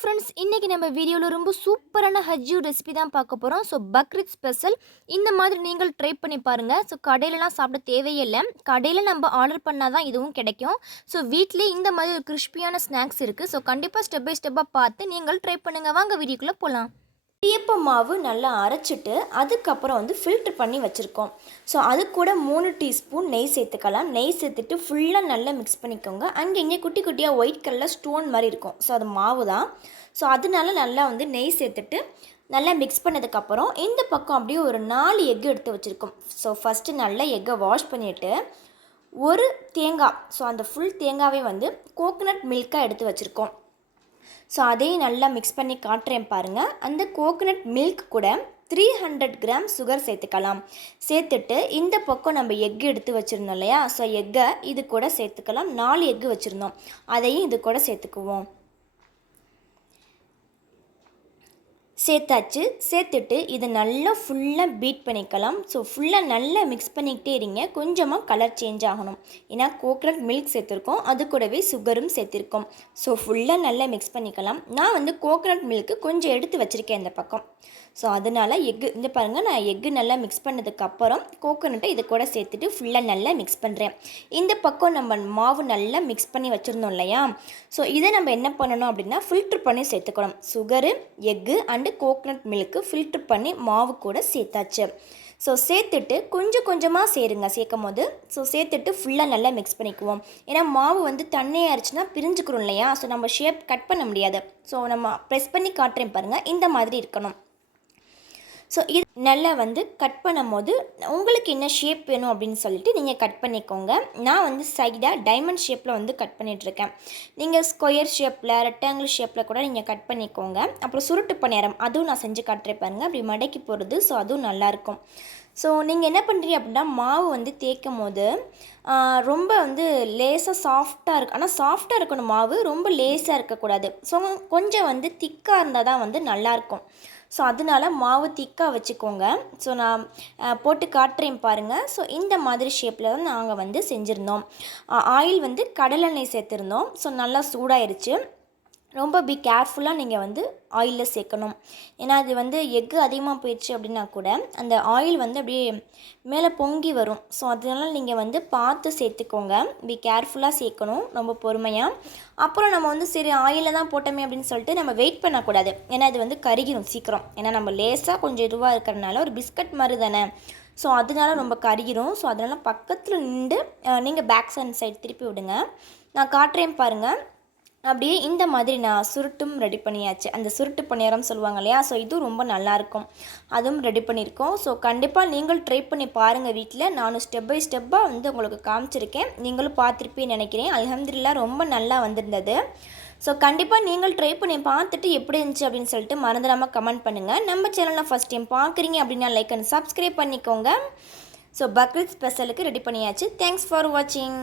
Friends, இன்றைக்கி நம்ம வீடியோவில் ரொம்ப சூப்பரான ஹஜ்ஜு ரெசிபி தான் பார்க்க போகிறோம். ஸோ பக்ரீத் ஸ்பெஷல் இந்த மாதிரி நீங்கள் ட்ரை பண்ணி பாருங்கள். ஸோ கடையிலலாம் சாப்பிட தேவையே இல்லை. கடையில் நம்ம ஆர்டர் பண்ணால் தான் இதுவும் கிடைக்கும். ஸோ வீட்டிலே இந்த மாதிரி ஒரு கிறிஸ்பியான ஸ்நாக்ஸ் இருக்குது. ஸோ கண்டிப்பாக ஸ்டெப் பை ஸ்டெப்பாக பார்த்து நீங்கள் ட்ரை பண்ணுங்கள். வாங்க வீடியோக்குள்ளே போகலாம். இடியப்ப மாவு நல்லா அரைச்சிட்டு அதுக்கப்புறம் ஃபில்ட்ரு பண்ணி வச்சுருக்கோம். ஸோ அது கூட 3 டீஸ்பூன் நெய் சேர்த்துக்கலாம். நெய் சேர்த்துட்டு ஃபுல்லாக நல்லா மிக்ஸ் பண்ணிக்கோங்க. அங்கே இங்கே குட்டி குட்டியாக ஒயிட் கலரில் ஸ்டோன் மாதிரி இருக்கும். ஸோ அது மாவு தான். ஸோ அதனால நல்லா நெய் சேர்த்துட்டு நல்லா மிக்ஸ் பண்ணதுக்கப்புறம் இந்த பக்கம் அப்படியே ஒரு 4 எக்கு எடுத்து வச்சுருக்கோம். ஸோ ஃபஸ்ட்டு நல்லா எக்கை வாஷ் பண்ணிவிட்டு ஒரு தேங்காய், ஸோ அந்த ஃபுல் தேங்காவே கோகோனட் மில்காக எடுத்து வச்சுருக்கோம். ஸோ அதையும் நல்லா மிக்ஸ் பண்ணி காட்டுறேன் பாருங்கள். அந்த கோகோனட் மில்க் கூட 300 கிராம் சுகர் சேர்த்துக்கலாம். சேர்த்துட்டு இந்த பக்கம் நம்ம எக்கு எடுத்து வச்சுருந்தோம் இல்லையா, ஸோ எக்கை இது கூட சேர்த்துக்கலாம். 4 எக்கு வச்சுருந்தோம், அதையும் இது கூட சேர்த்துக்குவோம். சேர்த்தாச்சு. சேர்த்துட்டு இதை நல்லா ஃபுல்லாக பீட் பண்ணிக்கலாம். ஸோ ஃபுல்லாக நல்லா மிக்ஸ் பண்ணிக்கிட்டே இருங்க. கொஞ்சமாக கலர் சேஞ்ச் ஆகணும். ஏன்னா கோகோனட் மில்க் சேர்த்துருக்கோம், அது கூடவே சுகரும் சேர்த்துருக்கோம். ஸோ ஃபுல்லாக நல்லா மிக்ஸ் பண்ணிக்கலாம். நான் கோகோனட் மில்க்கு கொஞ்சம் எடுத்து வச்சுருக்கேன் இந்த பக்கம். ஸோ அதனால் எக்கு இந்த பாருங்கள், நான் எக்கு நல்லா மிக்ஸ் பண்ணதுக்கப்புறம் கோகோனட்டை இது கூட சேர்த்துட்டு ஃபுல்லாக நல்லா மிக்ஸ் பண்ணுறேன். இந்த பக்கம் நம்ம மாவு நல்லா மிக்ஸ் பண்ணி வச்சுருந்தோம் இல்லையா, ஸோ இதை நம்ம என்ன பண்ணணும் அப்படின்னா ஃபில்ட்ரு பண்ணி சேர்த்துக்கணும். Sugar, egg and coconut milk filter பண்ணி மாவு கூட சேர்த்தாச்சு. ஸோ சேர்த்துட்டு கொஞ்சம் கொஞ்சமாக சேர்க்கும் போது சேர்த்துட்டு ஃபுல்லாக நல்லா மிக்ஸ் பண்ணிக்குவோம். ஏன்னா மாவு தண்ணியாக ஆயிடுச்சுன்னா பிரிஞ்சுக்கிறோம் இல்லையா, ஸோ நம்ம ஷேப் கட் பண்ண முடியாது. ஸோ நம்ம ப்ரெஸ் பண்ணி காட்டுறேன் பாருங்கள், இந்த மாதிரி இருக்கணும். ஸோ இது நல்லா கட் பண்ணும் போது உங்களுக்கு என்ன ஷேப் வேணும் அப்படின்னு சொல்லிட்டு நீங்கள் கட் பண்ணிக்கோங்க. நான் சைடாக டைமண்ட் ஷேப்பில் கட் பண்ணிகிட்ருக்கேன். நீங்கள் ஸ்கொயர் ஷேப்பில், ரெக்டாங்கிள் ஷேப்பில் கூட நீங்கள் கட் பண்ணிக்கோங்க. அப்புறம் சுருட்டு பணியாரம் அதுவும் நான் செஞ்சு காட்டுறேன் பாருங்கள், அப்படி மடக்கி போகிறது. ஸோ அதுவும் நல்லாயிருக்கும். ஸோ நீங்கள் என்ன பண்ணுறீங்க அப்படின்னா மாவு தேய்க்கும் போது ரொம்ப லேசாக சாஃப்டாக இருக்குது. ஆனால் சாஃப்டாக இருக்கணும் மாவு, ரொம்ப லேஸாக இருக்கக்கூடாது. ஸோ கொஞ்சம் திக்காக இருந்தால் தான் நல்லாயிருக்கும். ஸோ அதனால் மாவு திக்காக வச்சுக்கோங்க. ஸோ நான் போட்டு காட்டுறேன் பாருங்கள். ஸோ இந்த மாதிரி ஷேப்பில் தான் நாங்கள் செஞ்சுருந்தோம். ஆயில் கடலெண்ணெய் சேர்த்துருந்தோம். ஸோ நல்லா சூடாயிருச்சு. ரொம்ப கேர்ஃபுல்லாக நீங்கள் ஆயிலில் சேர்க்கணும். ஏன்னா அது எக்கு அதிகமாக போயிடுச்சு அப்படின்னா கூட அந்த ஆயில் அப்படியே மேலே பொங்கி வரும். ஸோ அதனால் நீங்கள் பார்த்து சேர்த்துக்கோங்க. கேர்ஃபுல்லாக சேர்க்கணும், ரொம்ப பொறுமையாக. அப்புறம் நம்ம சரி ஆயிலில் தான் போட்டோமே அப்படின்னு சொல்லிட்டு நம்ம வெயிட் பண்ணக்கூடாது. ஏன்னா இது கருகிடும் சீக்கிரம். ஏன்னா நம்ம லேசாக கொஞ்சம் இதுவாக இருக்கிறதுனால ஒரு பிஸ்கட் மாதிரி தானே, ஸோ அதனால ரொம்ப கருகிடும். ஸோ அதனால் பக்கத்தில் நின்று நீங்கள் பேக் சைடு திருப்பி விடுங்க. நான் காட்டுறேன் பாருங்கள். அப்படியே இந்த மாதிரி நான் சுருட்டும் ரெடி பண்ணியாச்சு. அந்த சுருட்டு பணியாரம் சொல்லுவாங்க இல்லையா, ஸோ இதுவும் ரொம்ப நல்லாயிருக்கும். அதுவும் ரெடி பண்ணியிருக்கோம். ஸோ கண்டிப்பாக நீங்கள் ட்ரை பண்ணி பாருங்கள் வீட்டில். நானும் ஸ்டெப் பை ஸ்டெப்பாக உங்களுக்கு காமிச்சிருக்கேன். நீங்களும் பார்த்துருப்பேன்னு நினைக்கிறேன். அல்ஹம்துலில்லாஹ் ரொம்ப நல்லா வந்திருந்தது. ஸோ கண்டிப்பாக நீங்கள் ட்ரை பண்ணி பார்த்துட்டு எப்படி இருந்துச்சு அப்படின்னு சொல்லிட்டு மறந்துடாமல் கமெண்ட் பண்ணுங்கள். நம்ம சேனலை ஃபஸ்ட் டைம் பார்க்குறீங்க அப்படின்னா லைக் அண்ட் சப்ஸ்கிரைப் பண்ணிக்கோங்க. ஸோ பக்ரீத் ஸ்பெஷலுக்கு ரெடி பண்ணியாச்சு. தேங்க்ஸ் ஃபார் வாட்சிங்.